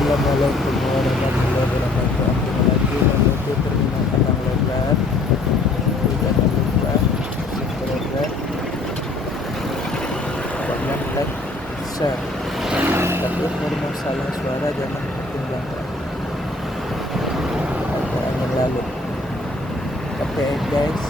Assalamualaikum warahmatullahi wabarakatuh. Aku lagi menuju terminal Padang Logat. Jangan lupa subscribe dan like, share. Tapi bermasalah suara jangan pertimbangkan atau angin lalu. Oke guys.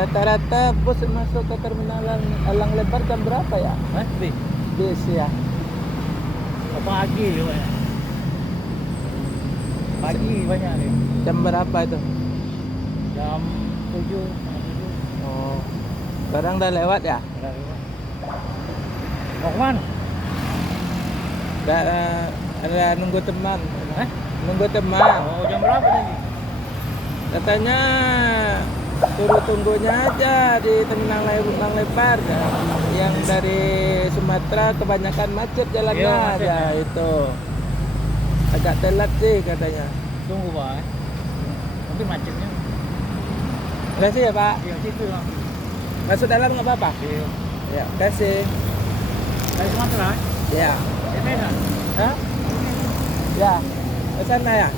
Rata-rata bus masuk ke terminal Elang Lebar jam berapa ya? Bis. Bis ya. Pagi juga ya. Pagi banyak nih. Jam berapa itu? Jam 7, setengah 7. Oh. Sekarang udah lewat ya? Udah lewat. Mau kemana? Ada nunggu teman. Hah? Nunggu teman. Oh, jam berapa tadi? Katanya suruh tunggunya aja di terminal Elang Lebar. Yang dari Sumatera kebanyakan macet jalannya Iya, macet aja ya. itu. Agak telat sih katanya. Tunggu Pak. Mungkin macetnya. Kasih ya Pak. Iya, situ Bang. Masuk dalam nggak apa-apa? Iya. Ya, kasih. Dari Sumatera? Ya. Ini kan? Hah? Ya. Ke sana ya?